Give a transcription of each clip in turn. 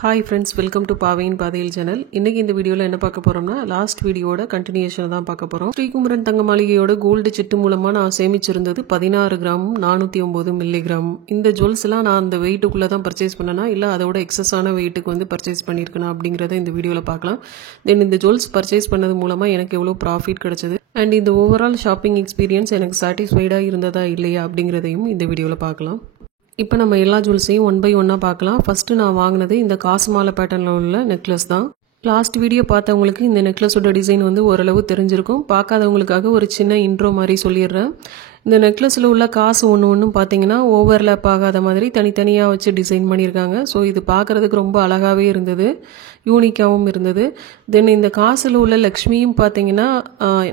Hi friends, welcome to Pavein Padhil channel. இன்னைக்கு இந்த வீடியோல என்ன பார்க்க போறோம்னா லாஸ்ட் வீடியோட கண்டினியூஷன் தான் பார்க்க போறோம். ஸ்ரீகுமரன் தங்க மாளிகையோட கோல்டு சிட்டு மூலமா நான் சேமிச்சிருந்தது 16 கிராம் 409 மில்லிகிராம். இந்த ஜுவல்ஸ் எல்லாம் நான் அந்த வெயிட்டுக்குள்ள தான் பர்ச்சேஸ் பண்ணனா இல்ல அதோட எக்ஸஸான வெயிட்டுக்கு வந்து பர்ச்சேஸ் பண்ணிருக்கேனா அப்படிங்கறத இந்த வீடியோல பார்க்கலாம். தென் இந்த ஜுவல்ஸ் பர்ச்சேஸ் பண்ணது மூலமா எனக்கு எவ்வளவு ப்ராஃபிட் கிடைச்சது அண்ட் இந்த ஓவரால் ஷாப்பிங் எக்ஸ்பீரியன்ஸ் எனக்கு சாட்டிஸ்ஃபைடா இருந்ததா இல்லையா அப்படிங்கறதையும் இந்த வீடியோல பார்க்கலாம். இப்போ நம்ம எல்லா ஜுவல்ஸையும் ஒன் பை ஒன்னாக பார்க்கலாம். ஃபர்ஸ்ட் நான் வாங்கினது இந்த காசு மாலை பேட்டர்னில் உள்ள நெக்லஸ் தான். லாஸ்ட் வீடியோ பார்த்தவங்களுக்கு இந்த நெக்லஸோட டிசைன் வந்து ஓரளவு தெரிஞ்சிருக்கும். பார்க்காதவங்களுக்காக ஒரு சின்ன இன்ட்ரோ மாதிரி சொல்லிடுறேன். இந்த நெக்லஸில் உள்ள காசு ஒன்றும் பார்த்தீங்கன்னா ஓவர்லேப் ஆகாத மாதிரி தனித்தனியாக வச்சு டிசைன் பண்ணியிருக்காங்க. ஸோ இது பார்க்குறதுக்கு ரொம்ப அழகாகவே இருந்தது, யூனிக்காகவும் இருந்தது. தென் இந்த காசில் உள்ள லக்ஷ்மியும் பார்த்தீங்கன்னா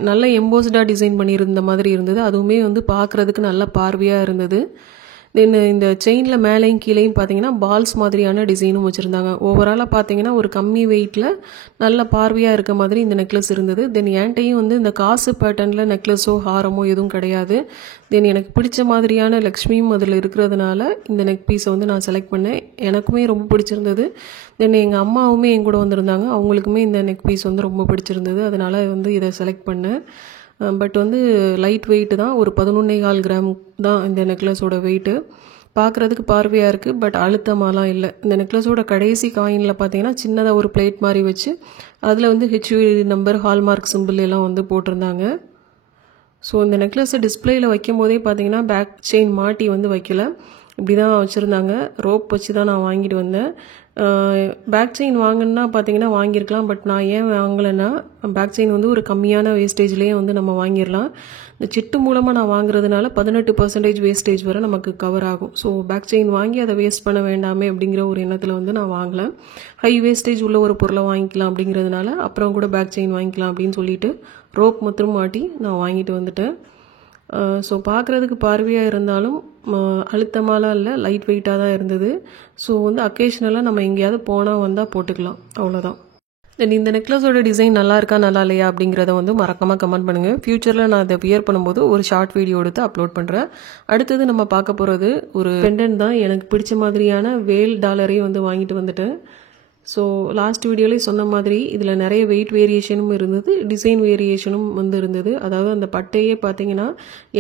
நல்ல எம்போஸ்டாக டிசைன் பண்ணியிருந்த மாதிரி இருந்தது. அதுவுமே வந்து பார்க்குறதுக்கு நல்ல பார்வையாக இருந்தது. தென் இந்த செயினில் மேலேயும் கீழேயும் பார்த்தீங்கன்னா பால்ஸ் மாதிரியான டிசைனும் வச்சுருந்தாங்க. ஓவராலாக பார்த்தீங்கன்னா ஒரு கம்மி வெயிட்டில் நல்ல பார்வையாக இருக்க மாதிரி இந்த நெக்லஸ் இருந்தது. தென் என்கிட்டையும் வந்து இந்த காசு பேட்டர்னில் நெக்லஸோ ஹாரமோ எதுவும் கிடையாது. தென் எனக்கு பிடிச்ச மாதிரியான லக்ஷ்மியும் அதில் இருக்கிறதுனால இந்த நெக் பீஸை வந்து நான் செலக்ட் பண்ணேன். எனக்குமே ரொம்ப பிடிச்சிருந்தது. தென் எங்கள் அம்மாவுமே என் கூட வந்திருந்தாங்க. அவங்களுக்குமே இந்த நெக் பீஸ் வந்து ரொம்ப பிடிச்சிருந்தது. அதனால் வந்து இதை செலக்ட் பண்ணேன். பட் வந்து லைட் வெயிட்டு தான், ஒரு 11.25 கிராம் தான் இந்த நெக்லஸோட வெயிட்டு. பார்க்குறதுக்கு பார்வையாக இருக்குது, பட் அழுத்தமாலாம் இல்லை. இந்த நெக்லஸோட கடைசி காயினில் பார்த்தீங்கன்னா சின்னதாக ஒரு பிளேட் மாதிரி வச்சு அதில் வந்து ஹெச்யூடி நம்பர், ஹால்மார்க் சிம்பிள் எல்லாம் வந்து போட்டிருந்தாங்க. ஸோ இந்த நெக்லஸை டிஸ்பிளேயில் வைக்கும் போதே பார்த்தீங்கன்னா பேக் செயின் மாட்டி வந்து வைக்கல, இப்படி தான் வச்சுருந்தாங்க. ரோப் வச்சு தான் நான் வாங்கிட்டு வந்தேன். பேக் செயின் வாங்கினா பார்த்தீங்கன்னா வாங்கியிருக்கலாம், பட் நான் ஏன் வாங்கலைன்னா பேக் செயின் வந்து ஒரு கம்மியான வேஸ்டேஜ்லேயே வந்து நம்ம வாங்கிடலாம். இந்த சிட்டு மூலமாக நான் வாங்குறதுனால 18% வேஸ்டேஜ் வரை நமக்கு கவர் ஆகும். ஸோ பேக் செயின் வாங்கி அதை வேஸ்ட் பண்ண வேண்டாமே அப்படிங்கிற ஒரு எண்ணத்தில் வந்து நான் வாங்கலை. ஹை வேஸ்டேஜ் உள்ள ஒரு பொருளை வாங்கிக்கலாம் அப்படிங்கிறதுனால அப்புறம் கூட பேக் செயின் வாங்கிக்கலாம் அப்படின்னு சொல்லிட்டு ரோப் மட்டும் மாட்டி நான் வாங்கிட்டு வந்துட்டேன். ஸோ பார்க்குறதுக்கு பார்வையாக இருந்தாலும் அழுத்தமாலாம் இல்லை, லைட் வெயிட்டாக தான் இருந்தது. ஸோ வந்து அக்கேஷனலாக நம்ம எங்கேயாவது போனால் வந்தால் போட்டுக்கலாம், அவ்வளோதான். தென் இந்த நெக்லஸோட டிசைன் நல்லா இருக்கா நல்லா இல்லையா அப்படிங்கிறத வந்து மறக்காமல் கமெண்ட் பண்ணுங்கள். ஃப்யூச்சரில் நான் அதை வியர் பண்ணும்போது ஒரு ஷார்ட் வீடியோ எடுத்து அப்லோட் பண்ணுறேன். அடுத்தது நம்ம பார்க்க போகிறது ஒரு பெண்டன்ட் தான். எனக்கு பிடிச்ச மாதிரியான வேல் டாலரையும் வந்து வாங்கிட்டு வந்துட்டேன். ஸோ லாஸ்ட் வீடியோலேயே சொன்ன மாதிரி இதில் நிறைய வெயிட் வேரியேஷனும் இருந்தது, டிசைன் வேரியேஷனும் வந்து இருந்தது. அதாவது அந்த பட்டையே பார்த்தீங்கன்னா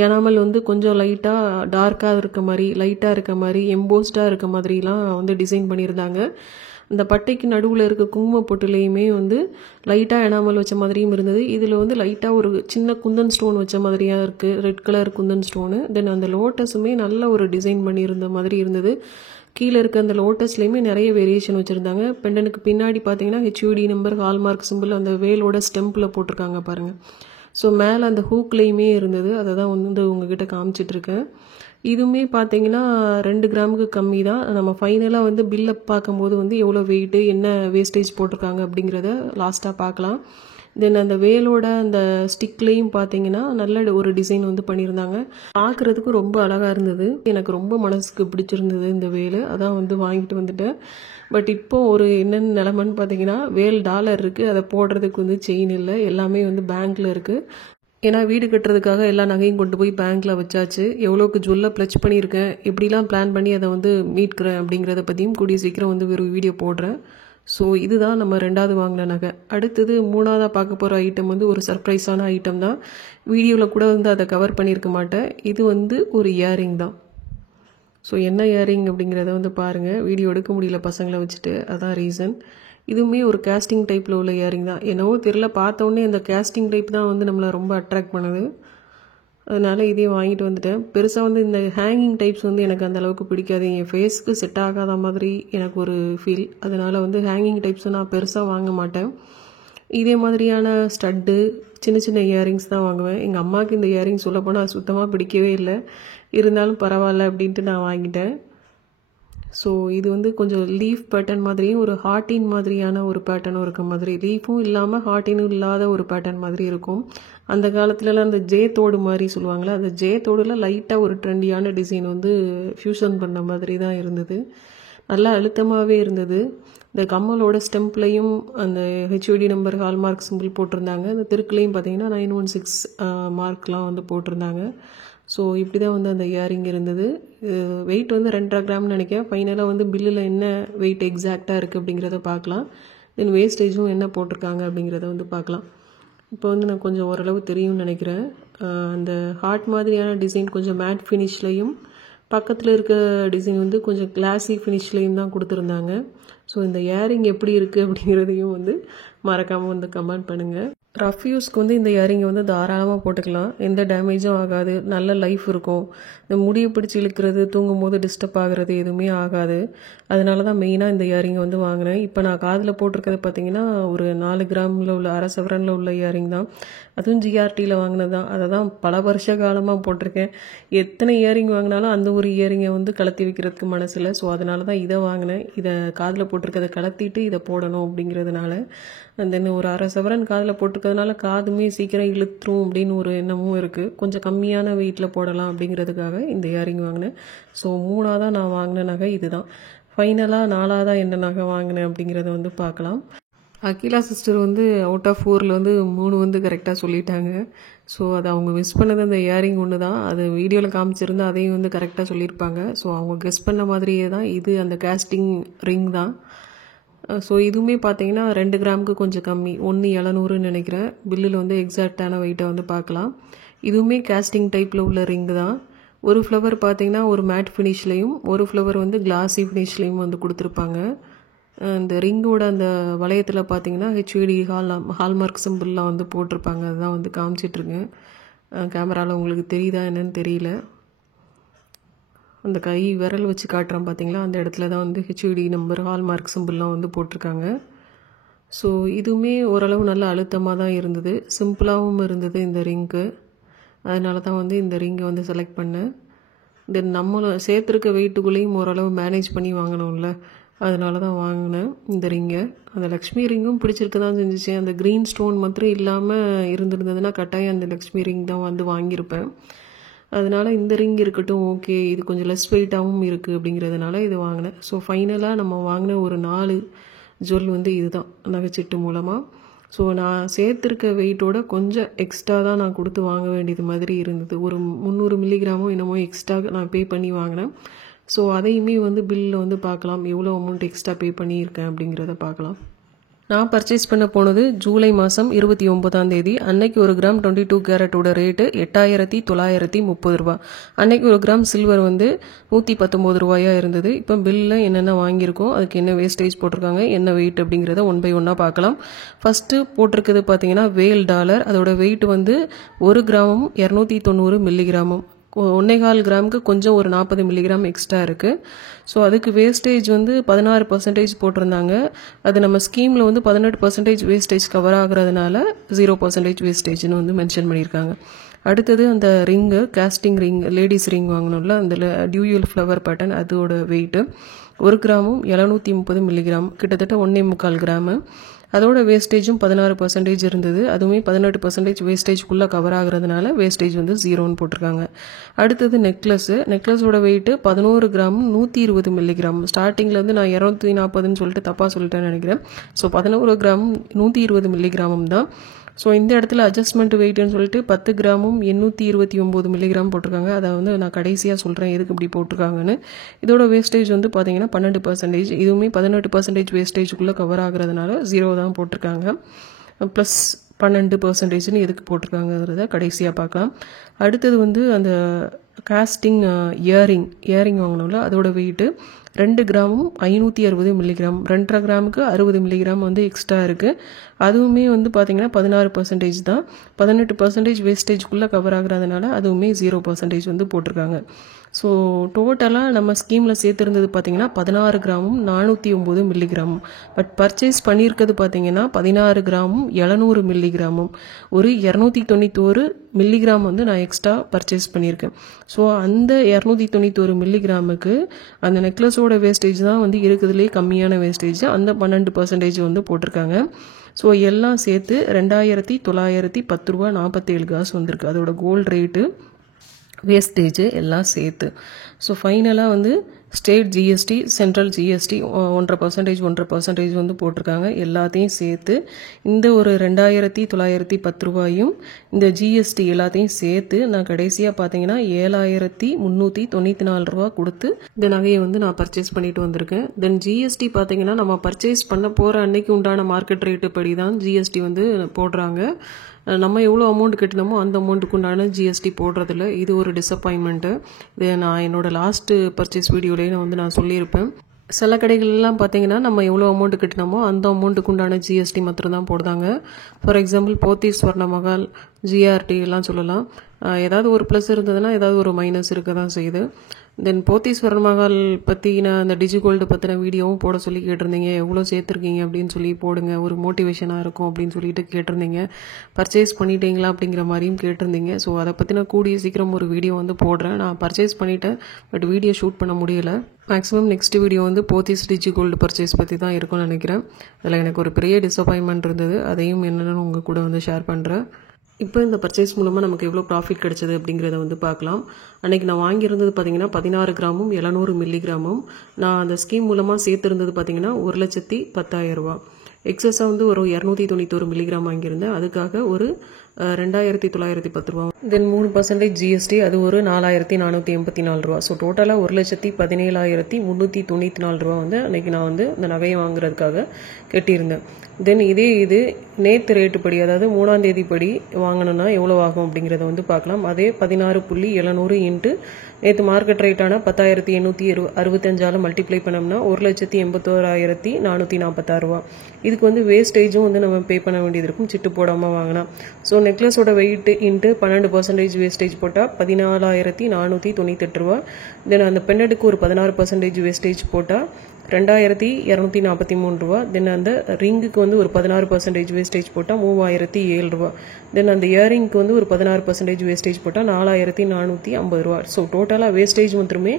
எனாமல் வந்து கொஞ்சம் லைட்டாக டார்க்காக இருக்க மாதிரி, லைட்டாக இருக்க மாதிரி, எம்போஸ்டாக இருக்க மாதிரிலாம் வந்து டிசைன் பண்ணியிருந்தாங்க. இந்த பட்டைக்கு நடுவில் இருக்க குங்கும பொட்டுலேயுமே வந்து லைட்டாக எனாமல் வச்ச மாதிரியும் இருந்தது. இதில் வந்து லைட்டாக ஒரு சின்ன குந்தன் ஸ்டோன் வச்ச மாதிரியாக இருக்குது, ரெட் கலர் குந்தன் ஸ்டோனு. தென் அந்த லோட்டஸுமே நல்ல ஒரு டிசைன் பண்ணியிருந்த மாதிரி இருந்தது. கீழே இருக்க அந்த லோட்டஸ்லேயுமே நிறைய வேரியேஷன் வச்சுருந்தாங்க. பெண்டனுக்கு பின்னாடி பார்த்தீங்கன்னா ஹெச்யூடி நம்பர், ஹால்மார்க் சிம்பிள் அந்த வேலோட ஸ்டெம்பில் போட்டிருக்காங்க பாருங்கள். ஸோ மேலே அந்த ஹூக்லேயுமே இருந்தது, அதை தான் வந்து உங்ககிட்ட காமிச்சிட்ருக்கேன். இதுவுமே பார்த்தீங்கன்னா 2 கிராமுக்கு கம்மி தான். நம்ம ஃபைனலாக வந்து பில்லை பார்க்கும்போது வந்து எவ்வளோ வெயிட்டு, என்ன வேஸ்டேஜ் போட்டிருக்காங்க அப்படிங்கிறத லாஸ்ட்டாக பார்க்கலாம். தென் அந்த வேலோட அந்த ஸ்டிக்லேயும் பார்த்தீங்கன்னா நல்ல ஒரு டிசைன் வந்து பண்ணியிருந்தாங்க. பார்க்குறதுக்கு ரொம்ப அழகாக இருந்தது. எனக்கு ரொம்ப மனசுக்கு பிடிச்சிருந்தது இந்த வேலு, அதான் வந்து வாங்கிட்டு வந்துட்டேன். பட் இப்போ ஒரு என்னென்ன நிலமைன்னு பார்த்தீங்கன்னா வேல் டாலர் இருக்குது, அதை போடுறதுக்கு வந்து செயின் இல்லை, எல்லாமே வந்து பேங்க்கில் இருக்குது. ஏன்னா வீடு கட்டுறதுக்காக எல்லா நகையும் கொண்டு போய் பேங்க்கில் வச்சாச்சு. எவ்வளோக்கு ஜுவல்லை ப்ளச் பண்ணியிருக்கேன், எப்படிலாம் பிளான் பண்ணி அதை வந்து மீட்கிறேன் அப்படிங்கிறத பற்றியும் கூடிய சீக்கிரம் வந்து ஒரு வீடியோ போடுறேன். ஸோ இதுதான் நம்ம 2வது வாங்கின நகை. அடுத்தது 3வதாக பார்க்க போகிற ஐட்டம் வந்து ஒரு சர்ப்ரைஸான ஐட்டம் தான். வீடியோவில் கூட வந்து அதை கவர் பண்ணியிருக்க மாட்டேன். இது வந்து ஒரு இயரிங் தான். ஸோ என்ன இயரிங் அப்படிங்கிறத வந்து பாருங்கள். வீடியோ எடுக்க முடியல பசங்களை வச்சுட்டு, அதான் ரீசன். இதுவுமே ஒரு கேஸ்டிங் டைப்பில் உள்ள இயரிங் தான். என்னவோ தெரியல, பார்த்தோன்னே இந்த கேஸ்டிங் டைப் தான் வந்து நம்மளை ரொம்ப அட்ராக்ட் பண்ணுது. அதனால் இதையும் வாங்கிட்டு வந்துட்டேன். பெருசாக வந்து இந்த ஹேங்கிங் டைப்ஸ் வந்து எனக்கு அந்த அளவுக்கு பிடிக்காது, என் ஃபேஸ்க்கு செட் ஆகாத மாதிரி எனக்கு ஒரு ஃபீல். அதனால் வந்து ஹேங்கிங் டைப்ஸை நான் பெருசாக வாங்க மாட்டேன். இதே மாதிரியான ஸ்டட்டு, சின்ன சின்ன இயரிங்ஸ் தான் வாங்குவேன். எங்கள் அம்மாவுக்கு இந்த இயரிங்ஸ் சொல்ல போனால் சுத்தமாக பிடிக்கவே இல்லை, இருந்தாலும் பரவாயில்ல அப்படின்ட்டு நான் வாங்கிட்டேன். ஸோ இது வந்து கொஞ்சம் லீஃப் பேட்டர்ன் மாதிரியும் ஒரு ஹார்ட்டின் மாதிரியான ஒரு பேட்டர்னும் இருக்க மாதிரி, லீஃபும் இல்லாமல் ஹார்ட்டினும் இல்லாத ஒரு பேட்டர்ன் மாதிரி இருக்கும். அந்த காலத்துலலாம் அந்த ஜே தோடு மாதிரி சொல்லுவாங்களே, அந்த ஜே தோடில் லைட்டாக ஒரு ட்ரெண்டியான டிசைன் வந்து ஃபியூஷன் பண்ண மாதிரி தான் இருந்தது. நல்லா அழுத்தமாகவே இருந்தது. இந்த கம்மலோட ஸ்டெம்ப்லையும் அந்த ஹெச்ஓடி நம்பர், ஹால்மார்க் சிம்பிள் போட்டிருந்தாங்க. அந்த திருக்குலையும் பார்த்தீங்கன்னா 916 மார்க்லாம் வந்து போட்டிருந்தாங்க. ஸோ இப்படி தான் வந்து அந்த இயரிங் இருந்தது. வெயிட் வந்து 2.5 கிராம்னு நினைக்கிறேன். ஃபைனலாக வந்து பில்லில் என்ன வெயிட் எக்ஸாக்டாக இருக்குது அப்படிங்கிறத பார்க்கலாம். தென் வேஸ்டேஜும் என்ன போட்டிருக்காங்க அப்படிங்கிறத வந்து பார்க்கலாம். இப்போ வந்து நான் கொஞ்சம் ஓரளவு தெரியும்னு நினைக்கிறேன். அந்த ஹார்ட் மாதிரியான டிசைன் கொஞ்சம் மேட் ஃபினிஷ்லையும், பக்கத்தில் இருக்க டிசைன் வந்து கொஞ்சம் கிளாசி ஃபினிஷ்லையும் தான் கொடுத்துருந்தாங்க. ஸோ இந்த இயரிங் எப்படி இருக்குது அப்படிங்கிறதையும் வந்து மறக்காமல் வந்து கமெண்ட் பண்ணுங்கள். ரஃப் யூஸ்க்கு வந்து இந்த இயரிங்கை வந்து தாராளமாக போட்டுக்கலாம். எந்த டேமேஜும் ஆகாது, நல்ல லைஃப் இருக்கும். இந்த முடியை பிடிச்சி இழுக்கிறது, தூங்கும் போது டிஸ்டர்ப் ஆகிறது எதுவுமே ஆகாது. அதனால தான் மெயினாக இந்த இயரிங்கை வந்து வாங்கினேன். இப்போ நான் காதில் போட்டிருக்கிறது பார்த்தீங்கன்னா ஒரு 4 கிராமில் உள்ள 1/2 சவரனில் உள்ள இயரிங் தான். அதுவும் ஜிஆர்டியில் வாங்கினது தான். அதை தான் பல வருஷ காலமாக போட்டிருக்கேன். எத்தனை இயரிங் வாங்கினாலும் அந்த ஒரு இயரிங்கை வந்து கலத்தி வைக்கிறதுக்கு மனசில்லை. ஸோ அதனால தான் இதை வாங்கினேன். இதை காதில் போட்டிருக்கதை கலத்திட்டு இதை போடணும் அப்படிங்கிறதுனால. தென் ஒரு 1/2 சவரன் காதில் போட்டிருக்கிறதுனால காதுமே சீக்கிரம் இழுத்துரும் அப்படின்னு ஒரு எண்ணமும் இருக்குது. கொஞ்சம் கம்மியான வெயிட்டில் போடலாம் அப்படிங்கிறதுக்காக இந்த இயரிங் வாங்கினேன். ஸோ 3ஆக தான் நான் வாங்கின நகை இதுதான். ஃபைனலாக 4ஆக என்ன நகை வாங்கினேன் அப்படிங்கிறத வந்து பார்க்கலாம். அகிலா சிஸ்டர் வந்து அவுட் ஆஃப் 4 வந்து 3 வந்து கரெக்டாக சொல்லிட்டாங்க. ஸோ அது அவங்க மிஸ் பண்ணது அந்த இயரிங் ஒன்று தான். அது வீடியோவில் காமிச்சிருந்தா அதையும் வந்து கரெக்டாக சொல்லியிருப்பாங்க. ஸோ அவங்க கெஸ் பண்ண மாதிரியே தான் இது அந்த கேஸ்டிங் ரிங் தான். ஸோ இதுவுமே பார்த்தீங்கன்னா 2 கிராமுக்கு கொஞ்சம் கம்மி, 1,700ன்னு நினைக்கிறேன். பில்லில் வந்து எக்ஸாக்டான வெயிட்டை வந்து பார்க்கலாம். இதுவுமே கேஸ்டிங் டைப்பில் உள்ள ரிங் தான். ஒரு ஃப்ளவர் பார்த்தீங்கன்னா ஒரு மேட் ஃபினிஷ்லேயும், ஒரு ஃப்ளவர் வந்து கிளாஸி ஃபினிஷ்லேயும் வந்து கொடுத்துருப்பாங்க. இந்த ரிங்கோட அந்த வளையத்தில் பார்த்தீங்கன்னா ஹெச்யூடி ஹால்மார்க் சிம்பிள்லாம் வந்து போட்டிருப்பாங்க. அதுதான் வந்து காமிச்சிட்ருக்கேன். கேமராவில் உங்களுக்கு தெரியுதா என்னன்னு தெரியல. அந்த கை விரல் வச்சு காட்டுறோம் பார்த்தீங்களா, அந்த இடத்துல தான் வந்து ஹெச்யூடி நம்பர் ஹால்மார்க் சிம்பிள்லாம் வந்து போட்டிருக்காங்க. ஸோ இதுவுமே ஓரளவு நல்ல அழுத்தமாக தான் இருந்தது, சிம்பிளாகவும் இருந்தது இந்த ரிங்கு. அதனால தான் வந்து இந்த ரிங்கை வந்து செலக்ட் பண்ணேன். தென் நம்மளை சேர்த்துருக்க வெயிட்டுக்குள்ளேயும் ஓரளவு மேனேஜ் பண்ணி வாங்கணும்ல, அதனால தான் வாங்கினேன் இந்த ரிங்கை. அந்த லக்ஷ்மி ரிங்கும் பிடிச்சிருக்க தான் செஞ்சிச்சு. அந்த க்ரீன் ஸ்டோன் மாத்திரம் இல்லாமல் இருந்திருந்ததுன்னா கட்டாயம் அந்த லக்ஷ்மி ரிங் தான் வந்து வாங்கியிருப்பேன். அதனால் இந்த ரிங் இருக்கட்டும், ஓகே இது கொஞ்சம் லெஸ் வெயிட்டாகவும் இருக்குது அப்படிங்கிறதுனால இது வாங்கினேன். ஸோ ஃபைனலாக நம்ம வாங்கின ஒரு 4 ஜுவல் வந்து இதுதான் நகைச்சீட்டு மூலமாக. ஸோ நான் சேர்த்துருக்க வெயிட்டோட கொஞ்சம் எக்ஸ்ட்ரா தான் நான் கொடுத்து வாங்க வேண்டியது மாதிரி இருந்தது. ஒரு 300 மில்லிகிராமோ என்னமோ எக்ஸ்ட்ரா நான் பே பண்ணி வாங்கினேன். ஸோ அதையுமே வந்து பில்லில் வந்து பார்க்கலாம், எவ்வளோ அமௌண்ட் எக்ஸ்ட்ரா பே பண்ணியிருக்கேன் அப்படிங்கிறத பார்க்கலாம். நான் பர்ச்சேஸ் பண்ண போனது ஜூலை மாதம் 29ஆம் தேதி. அன்னைக்கு 1 கிராம் 22 கேரட்டோட ரேட்டு 8,930 ரூபா. அன்னைக்கு 1 கிராம் சில்வர் வந்து 119 ரூபாயாக இருந்தது. இப்போ பில்லில் என்னென்ன வாங்கியிருக்கோம், அதுக்கு என்ன வேஸ்டேஜ் போட்டிருக்காங்க, என்ன வெயிட் அப்படிங்கிறத 1 by 1 பார்க்கலாம். ஃபஸ்ட்டு போட்டிருக்குது பார்த்தீங்கன்னா வேல் டாலர். அதோட வெயிட் வந்து 1 கிராமும் 290 மில்லிகிராமும். 1.25 கிராமுக்கு கொஞ்சம் ஒரு 40 மில்லிகிராம் எக்ஸ்ட்ரா இருக்குது. ஸோ அதுக்கு வேஸ்டேஜ் வந்து 16% போட்டிருந்தாங்க. அது நம்ம ஸ்கீமில் வந்து 18% வேஸ்டேஜ் கவர் ஆகுறதுனால 0% வேஸ்டேஜ்னு வந்து மென்ஷன் பண்ணியிருக்காங்க. அடுத்தது அந்த ring, casting ring, ladies ring வாங்கணும்ல, அந்த டியூயல் ஃப்ளவர் பேட்டர்ன், அதோட வெயிட்டு 1 கிராமும் 730 மில்லிகிராம், கிட்டத்தட்ட 1.25 கிராமு. அதோட வேஸ்டேஜும் 16% இருந்தது. அதுவுமே 18% வேஸ்டேஜ்குள்ளே கவர் ஆகுறதுனால வேஸ்டேஜ் வந்து 0ன்னு போட்டிருக்காங்க. அடுத்தது நெக்லஸோட வெயிட்டு 11 கிராமும் 120 மில்லிகிராம். ஸ்டார்டிங்கில் வந்து நான் 240ன்னு சொல்லிட்டு தப்பாக சொல்லிட்டேன்னு நினைக்கிறேன். ஸோ 11 கிராமும் 120 மில்லிகிராமும் தான். ஸோ இந்த இடத்துல அட்ஜஸ்ட்மெண்ட் வெயிட்னு சொல்லிட்டு 10 கிராமும் 829 மில்லிகிராம் போட்டிருக்காங்க. அதை வந்து நான் கடைசியாக சொல்கிறேன் எதுக்கு இப்படி போட்டிருக்காங்கன்னு. இதோட வேஸ்டேஜ் வந்து பார்த்தீங்கன்னா 12%. இதுவுமே 18% வேஸ்டேஜுக்குள்ளே கவர் ஆகுறதுனால 0 தான் போட்டிருக்காங்க. ப்ளஸ் 12%ன்னு எதுக்கு போட்டிருக்காங்கிறத கடைசியாக பார்க்கலாம். அடுத்தது வந்து அந்த காஸ்டிங் இயரிங் வாங்கணும்ல, அதோட வெயிட்டு 2 கிராமும் 560 மில்லிகிராம். 2.5 கிராமுக்கு 60 மில்லிகிராம் வந்து எக்ஸ்ட்ரா இருக்குது. அதுவுமே வந்து பார்த்திங்கன்னா 16% தான். 18% வேஸ்டேஜ்குள்ளே கவர் ஆகுறதுனால அதுவுமே 0% வந்து போட்டிருக்காங்க. ஸோ டோட்டலாக நம்ம ஸ்கீமில் சேர்த்துருந்தது பார்த்திங்கன்னா 16 கிராமும் 409 மில்லிகிராமும். பட் பர்ச்சேஸ் பண்ணியிருக்கிறது பார்த்திங்கன்னா 16 கிராமும் 700 மில்லிகிராமும். ஒரு 291 மில்லிகிராம் வந்து நான் எக்ஸ்ட்ரா பர்ச்சேஸ் பண்ணியிருக்கேன். ஸோ அந்த 291 மில்லிகிராமுக்கு அந்த நெக்லஸோட வேஸ்டேஜ் தான் வந்து இருக்கிறதுலே கம்மியான வேஸ்டேஜ். அந்த 12% வந்து போட்டிருக்காங்க. ஸோ எல்லாம் சேர்த்து 2,910 ரூபா 47 காசு வந்திருக்கு. அதோட கோல்டு ரேட்டு, வேஸ்டேஜ் எல்லாம் சேர்த்து. ஸோ ஃபைனலாக வந்து ஸ்டேட் ஜிஎஸ்டி, சென்ட்ரல் ஜிஎஸ்டி 1.5% வந்து போட்டிருக்காங்க. எல்லாத்தையும் சேர்த்து இந்த ஒரு 2,910 ரூபாயும் இந்த ஜிஎஸ்டி எல்லாத்தையும் சேர்த்து நான் கடைசியாக பார்த்தீங்கன்னா 7,394 ரூபா கொடுத்து இந்த நகையை வந்து நான் பர்ச்சேஸ் பண்ணிட்டு வந்திருக்கேன். தென் ஜிஎஸ்டி பார்த்தீங்கன்னா நம்ம பர்ச்சேஸ் பண்ண போகிற அன்னைக்கு உண்டான மார்க்கெட் ரேட்டு படி தான் ஜிஎஸ்டி வந்து போடுறாங்க. நம்ம எவ்வளோ அமௌண்ட் கட்டினோமோ அந்த அமௌண்ட்டுக்கு உண்டான ஜிஎஸ்டி போடுறதில்ல. இது ஒரு டிசப்பாயின்மெண்ட்டு. இது நான் என்னோடய லாஸ்ட்டு பர்ச்சேஸ் வீடியோலேயே நான் சொல்லியிருப்பேன். சில கடைகள்லாம் பார்த்தீங்கன்னா நம்ம எவ்வளோ அமௌண்ட் கட்டினோமோ அந்த அமௌண்ட்டுக்கு உண்டான ஜிஎஸ்டி மாத்திரம் தான் போடுறாங்க. For example Pothys Swarna Mahal, GRT எல்லாம் சொல்லலாம். ஏதாவது ஒரு ப்ளஸ் இருந்ததுன்னா ஏதாவது ஒரு மைனஸ் இருக்க தான் செய்யுது. தென் போத்தீஸ் ஸ்வர்ணமஹால் பற்றின அந்த டிஜிகோல்டு பற்றின வீடியோவும் போட சொல்லி கேட்டிருந்தீங்க. எவ்வளோ சேர்த்துருக்கீங்க அப்படின்னு சொல்லி போடுங்க, ஒரு மோட்டிவேஷனாக இருக்கும் அப்படின்னு சொல்லிட்டு கேட்டிருந்தீங்க. பர்ச்சேஸ் பண்ணிட்டீங்களா அப்படிங்கிற மாதிரியும் கேட்டிருந்தீங்க. ஸோ அதை பற்றி நான் கூடிய சீக்கிரம் ஒரு வீடியோ வந்து போடுறேன். நான் பர்ச்சேஸ் பண்ணிட்டேன், பட் வீடியோ ஷூட் பண்ண முடியலை. மேக்ஸிமம் நெக்ஸ்ட் வீடியோ வந்து போத்தீஸ் டிஜிகோல்டு பர்ச்சேஸ் பற்றி தான் இருக்கும்னு நினைக்கிறேன். அதில் எனக்கு ஒரு பெரிய டிசப்பாயின்மெண்ட் இருந்தது. அதையும் என்னென்னு உங்கள் கூட வந்து ஷேர் பண்ணுறேன். இப்போ இந்த பர்ச்சேஸ் மூலமாக நமக்கு எவ்வளோ ப்ராஃபிட் கிடைச்சது அப்படிங்கிறத வந்து பார்க்கலாம். அன்றைக்கி நான் வாங்கியிருந்தது பார்த்தீங்கன்னா 16 கிராமும் 700 மில்லிகிராமும். நான் அந்த ஸ்கீம் மூலமாக சேர்த்துருந்தது பார்த்தீங்கன்னா 1,10,000 ரூபா. எக்ஸஸாக வந்து ஒரு 291 மில்லிகிராம் வாங்கியிருந்தேன். அதுக்காக ஒரு 2,910 ரூபா. தென் 3% ஜிஎஸ்டி, அது ஒரு 4,484 ரூபா. ஸோ டோட்டலாக 1,17,394 ரூபா வந்து அன்றைக்கி நான் வந்து இந்த நகையை வாங்குறதுக்காக கட்டியிருந்தேன். தென் இது நேற்று ரேட்டு படி, அதாவது 3ஆம் தேதி படி வாங்கணும்னா எவ்வளோ ஆகும் அப்படிங்கிறத வந்து பார்க்கலாம். அதே 16.700 இன்ட்டு நேற்று மார்க்கெட் ரேட்டான 10,865 மல்டிப்ளை பண்ணோம்னா 1,81,446 ரூபா. இதுக்கு வந்து வேஸ்டேஜும் வந்து நம்ம பே பண்ண வேண்டியது இருக்கும், சிட்டு போடாமல் வாங்கினா. ஸோ நெக்லஸோட வெயிட் இன்ட்டு 12% வேஸ்டேஜ் போட்டால் 14,498 ரூபா. தென் அந்த பெண்டடுக்கு ஒரு 16% வேஸ்டேஜ் போட்டால் 2,243 ரூபா. தென் அந்த ரிங்குக்கு வந்து ஒரு 16% வேஸ்டேஜ் போட்டால் 3,007 ரூபா. தென் அந்த இயரிங்க்கு வந்து ஒரு 16% வேஸ்டேஜ் போட்டால் 4,450 ரூபா. ஸோ டோட்டலாக வேஸ்டேஜ் மட்டுமே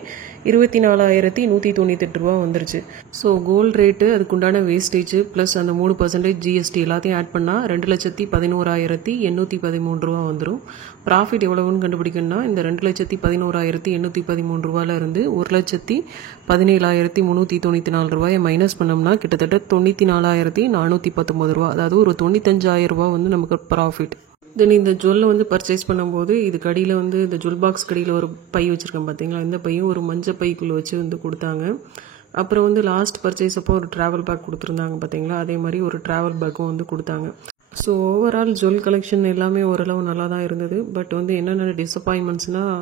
24,198 ரூபா வந்துருச்சு. ஸோ கோல்டு ரேட்டு, அதுக்குண்டான வேஸ்டேஜ் ப்ளஸ் அந்த 3% ஜிஎஸ்டி எல்லாத்தையும் ஆட் பண்ணால் 2,11,813 ரூபா வந்துடும். ப்ராஃபிட் எவ்வளவுன்னு கண்டுபிடிக்கணும்னா இந்த 2,11,813 ரூபாயிலிருந்து 1,17,394 ரூபாயை மைனஸ் பண்ணோம்னா கிட்டத்தட்ட 94,419 ரூபா, அதாவது ஒரு 95,000 ரூபா வந்து நமக்கு ப்ராஃபிட். தென் இந்த ஜுவல்லை வந்து பர்ச்சேஸ் பண்ணும்போது இது கடியில் வந்து இந்த ஜுவல் பாக்ஸ் கடியில் ஒரு பை வச்சுருக்கேன் பார்த்தீங்களா, இந்த பையும் ஒரு மஞ்சள் பைக்குள்ளே வச்சு வந்து கொடுத்தாங்க. அப்புறம் வந்து லாஸ்ட் பர்ச்சேஸ் அப்போ ஒரு ட்ராவல் பேக் கொடுத்துருந்தாங்க பார்த்தீங்களா, அதே மாதிரி ஒரு ட்ராவல் பேக்கும் வந்து கொடுத்தாங்க. ஸோ ஓவரால் ஜுவல் கலெக்ஷன் எல்லாமே ஓரளவு நல்லா தான் இருந்தது. பட் வந்து என்னென்ன டிசப்பாயின்மெண்ட்ஸ்னால்,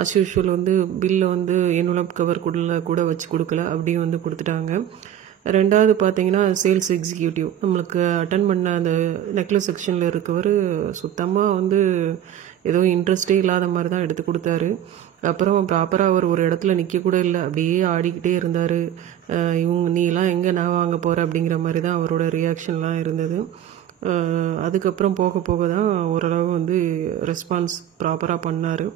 அஸ் யூஷுவல் வந்து பில்லை வந்து என்வலப் கவர் கூட வச்சு கொடுக்கல, அப்படியே வந்து கொடுத்துட்டாங்க. ரெண்டாவது பார்த்தீங்கன்னா சேல்ஸ் எக்ஸிக்யூட்டிவ் நம்மளுக்கு அட்டன் பண்ண அந்த நெக்லஸ் செக்ஷனில் இருக்கவர் சுத்தமாக வந்து ஏதோ இன்ட்ரெஸ்டே இல்லாத மாதிரி தான் எடுத்து கொடுத்தாரு. அப்புறம் ப்ராப்பராக அவர் ஒரு இடத்துல நிற்க கூட இல்லை, அப்படியே ஆடிக்கிட்டே இருந்தார். நீலாம் எங்கே நான் வாங்க போகிற அப்படிங்கிற மாதிரி தான் அவரோட ரியாக்ஷன்லாம் இருந்தது. அதுக்கப்புறம் போக போக தான் ஓரளவு வந்து ரெஸ்பான்ஸ் ப்ராப்பராக பண்ணார்.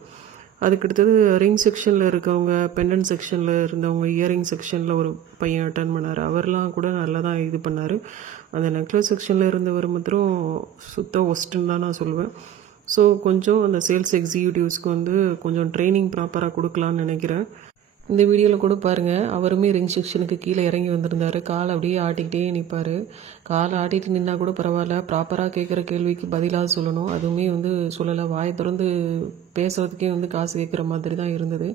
அதுக்கடுத்தது ரிங் செக்ஷனில் இருக்கவங்க, பெண்டன் செக்ஷனில் இருந்தவங்க, இயரிங் செக்ஷனில் ஒரு பையன் அட்டன் பண்ணார். அவர்லாம் கூட நல்லா தான் இது பண்ணார். அந்த நெக்லஸ் செக்ஷனில் இருந்தவர் மாத்திரம் சுத்த ஒஸ்ட்டுன்னு தான் நான் சொல்வேன். ஸோ கொஞ்சம் அந்த சேல்ஸ் எக்ஸிக்யூட்டிவ்ஸ்க்கு வந்து கொஞ்சம் ட்ரைனிங் ப்ராப்பராக கொடுக்கலான்னு நினைக்கிறேன். இந்த வீடியோவில் கூட பாருங்கள், அவருமே ரிங் செக்ஷனுக்கு கீழே இறங்கி வந்திருந்தார். கால் அப்படியே ஆட்டிக்கிட்டே நிற்பார். கால் ஆட்டிட்டு நின்னா கூட பரவாயில்ல, ப்ராப்பராக கேட்குற கேள்விக்கு பதிலாக சொல்லணும். அதுவுமே வந்து சொல்லலை, வாயை திறந்து பேசுறதுக்கே வந்து காசு கேட்குற மாதிரி தான் இருந்தது.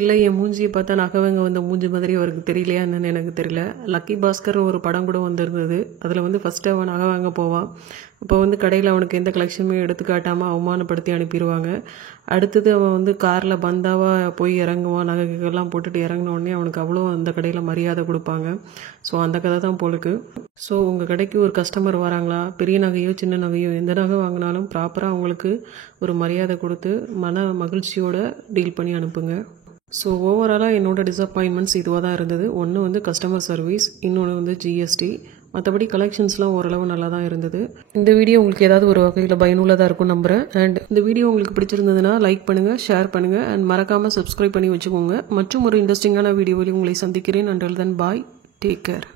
இல்லை, என் மூஞ்சியை பார்த்தா நகவங்க வந்த மூஞ்சி மாதிரி அவருக்கு தெரியலையா என்னன்னு எனக்கு தெரியல. லக்கி பாஸ்கர் ஒரு படம் கூட வந்திருந்தது. அதில் வந்து ஃபஸ்ட்டு அவன் நகை வாங்க போவான். அப்போ வந்து கடையில் அவனுக்கு எந்த கலெக்ஷனுமே எடுத்து காட்டாமல் அவமானப்படுத்தி அனுப்பிடுவாங்க. அடுத்தது அவன் வந்து காரில் பந்தாவாக போய் இறங்குவான். நகைகள்லாம் போட்டுட்டு இறங்கின உடனே அவனுக்கு அவ்வளோ அந்த கடையில் மரியாதை கொடுப்பாங்க. ஸோ அந்த கதை தான் போலுக்கு. ஸோ உங்கள் கடைக்கு ஒரு கஸ்டமர் வராங்களா, பெரிய நகையோ சின்ன நகையோ எந்த நகை வாங்கினாலும் ப்ராப்பராக அவங்களுக்கு ஒரு மரியாதை கொடுத்து மன மகிழ்ச்சியோட டீல் பண்ணி அனுப்புங்க. ஸோ ஓவராலாக என்னோடய டிசப்பாயின்மெண்ட்ஸ் இதுவாக தான் இருந்தது. ஒன்று வந்து கஸ்டமர் சர்வீஸ், இன்னொன்று வந்து ஜிஎஸ்டி. மற்றபடி கலெக்ஷன்ஸ்லாம் ஓரளவு நல்லா தான் இருந்தது. இந்த வீடியோ உங்களுக்கு ஏதாவது ஒரு வகையில் பயனுள்ளதாக இருக்கும் நம்புகிறேன். அண்ட் இந்த வீடியோ உங்களுக்கு பிடிச்சிருந்ததுன்னா லைக் பண்ணுங்கள், ஷேர் பண்ணுங்கள், அண்ட் மறக்காமல் சப்ஸ்கிரைப் பண்ணி வச்சுக்கோங்க. மற்றும் ஒரு இன்ட்ரெஸ்டிங்கான வீடியோவில் உங்களை சந்திக்கிறேன். அண்டில் தென் பாய், டேக் கேர்.